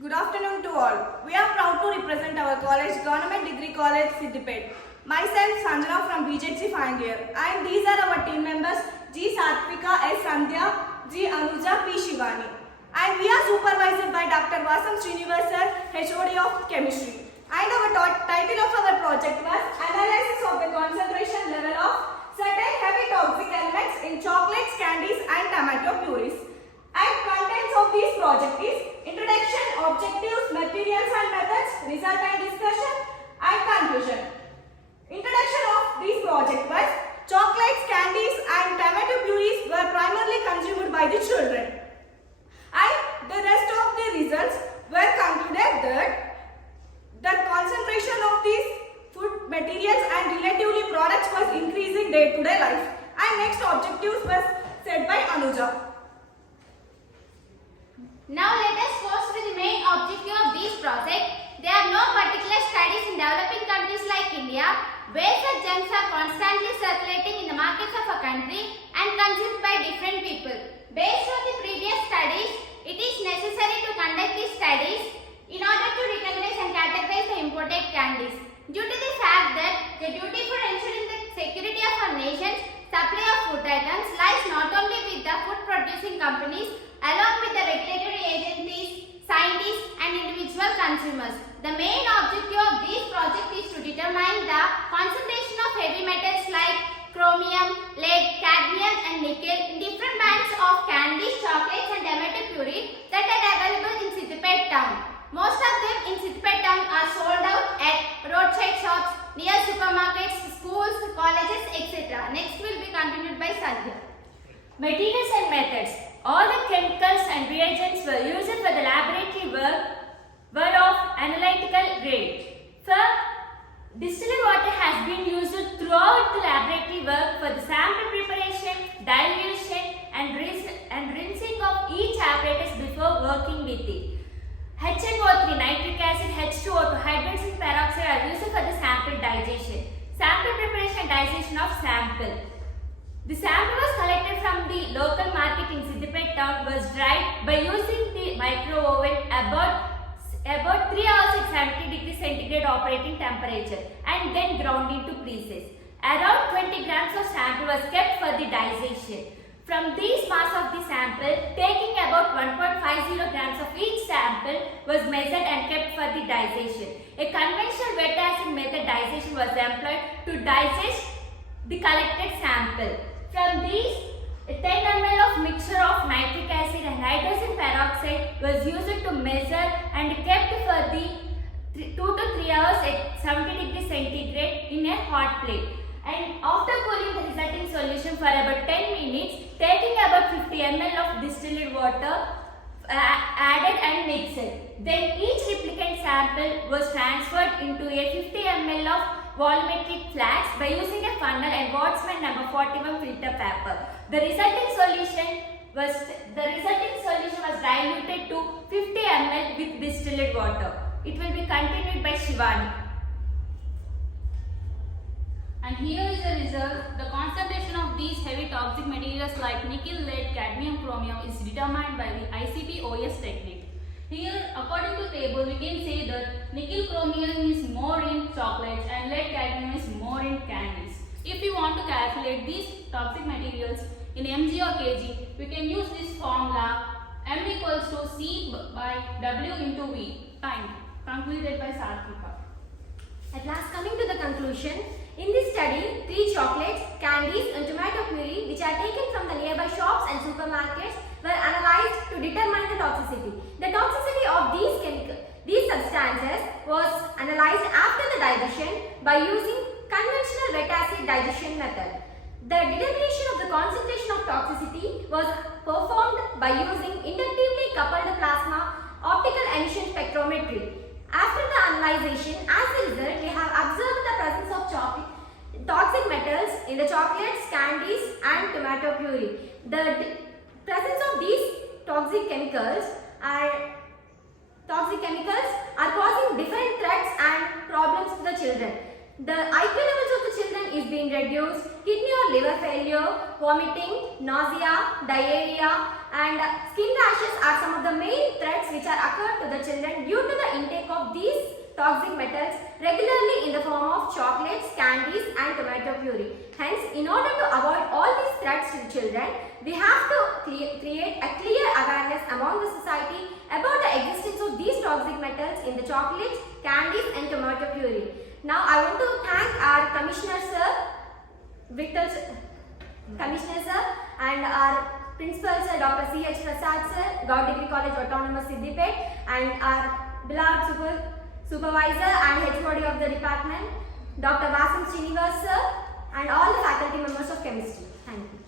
Good afternoon to all. We are proud to represent our college, Government Degree College, Siddipet. Myself, Sanjana from BJC final year. And these are our team members, G. Satvika, S. Sandhya, G. Anuja, P. Shivani. And we are supervised by Dr. Vasam Srinivas, HOD of Chemistry. And our title of our project was Analysis of the Concentration Level of Certain Heavy Toxic Elements in Chocolates, Candies and Tomato Purees. And contents of this project is Introduction, Objectives, Materials and Methods, Result and Discussion and Conclusion. Introduction of this project was chocolates, candies and tomato purees were primarily consumed by the children. And the rest of the results were concluded that the concentration of these food materials and relatively products was increasing day-to-day life. And next objectives was said by Anuja. Now let us go to the main objective of this project. There are no particular studies in developing countries like India where such junks are constantly circulating in the markets of a country and consumed by different people. Based on the previous studies, it is necessary to conduct these studies in order to recognize and categorize the imported candies. Due to the fact that the duty for ensuring the security of our nation's supply of food items lies not only with the food producing companies along with the regulatory agencies, scientists and individual consumers. The main objective of this project is to determine the concentration of heavy metals like chromium, lead, cadmium and nickel in different bands of candies, chocolates and tomato puree that are available in Siddipet town. Most of them in Siddipet town are sold out at roadside shops, near supermarkets, schools, colleges, etc. Next will be continued by Sandhya. Materials and methods. All the chemicals and reagents were used for the laboratory work were of analytical grade. For distilled water has been used throughout the laboratory work for the sample preparation, dilution and rinsing of each apparatus before working with it. HNO3, nitric acid, H2O2, hydrogen peroxide are used for the sample digestion. Sample preparation and digestion of sample. The sample was collected from the local market in Siddipet town, was dried by using the micro oven about 3 hours at 70 degrees centigrade operating temperature and then ground into pieces. Around 20 grams of sample was kept for the digestion. From these mass of the sample, taking about 1.50 grams of each sample was measured and kept for the digestion. A conventional wet acid method digestion was employed to digest the collected sample. From these, 10 ml of mixture of nitric acid and hydrogen peroxide was used to measure and kept for the 2 to 3 hours at 70 degrees centigrade in a hot plate. And after cooling the resulting solution for about 10 minutes, taking about 50 ml of distilled water added and mixed. Then each replicant sample was transferred into a 50 ml of volumetric flask by using a funnel and Wattsman number 41 filter paper. The resulting solution was diluted to 50 ml with distilled water. It will be continued by Shivani. And here is the result. The concentration of these heavy toxic materials like nickel, lead, cadmium, chromium is determined by the ICP-OS technique. Here, according to table, we can say that nickel chromium is more in chocolates and lead cadmium is more in candies. If we want to calculate these toxic materials in mg or kg, we can use this formula m equals to C by W into V. Time. Concluded by Satvika. At last, coming to the conclusion, in this study, 3 chocolates, candies and tomato puree which are taken from the nearby shops and supermarkets were analyzed to determine the toxicity. The toxicity of these substances was analyzed after the digestion by using conventional wet acid digestion method. The determination of the concentration of toxicity was performed by using inductively coupled plasma optical emission spectrometry. After the analyzation, as a result, we have observed the presence of toxic metals in the chocolates, candies and tomato puree. The presence of these toxic chemicals are causing different threats and problems to the children. The IQ levels of the children is being reduced, kidney or liver failure, vomiting, nausea, diarrhea and skin rashes are some of the main threats which are occurred to the children due to the intake of these toxic metals regularly in the form of chocolates, candies and tomato puree. Hence, in order to avoid all these threats to the children, we have to create a clear awareness among the society about the existence of these toxic metals in the chocolates, candies and tomato puree. Now, I want to thank our Commissioner Sir, Commissioner Sir, and our Principal Sir Dr. C.H. Prasad Sir, Gaur Degree College Autonomous Siddipet, and our beloved Supervisor and HOD of the department, Dr. Vasim Srinivas Sir, and all the faculty members of chemistry. Thank you.